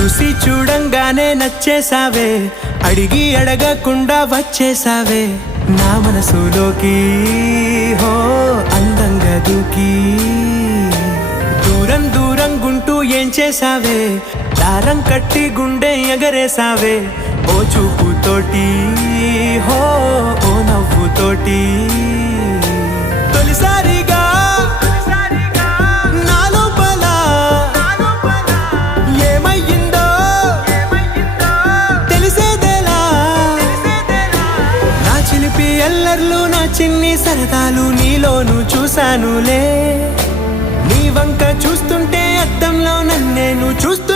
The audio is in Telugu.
చూసి చూడంగానే నచ్చేసావే, అడిగి అడగకుండా వచ్చేసావే నా మనసులోకి. హో అందంగా దూకి దూరం దూరం గుంటూ ఏం చేసావే, దారం కట్టి గుండె ఎగరేసావే ఓ చూపుతోటి. హో ఓ నవ్వుతోటి తొలిసారిగా నా లోపల ఏమయ్యిందో తెలిసేదేలా. నా చిలిపి ఎల్లర్లు నా చిన్ని సరదాలు నీలోను చూశానులే. నీ వంక చూస్తుంటే అద్దంలో నన్నేను చూస్తూ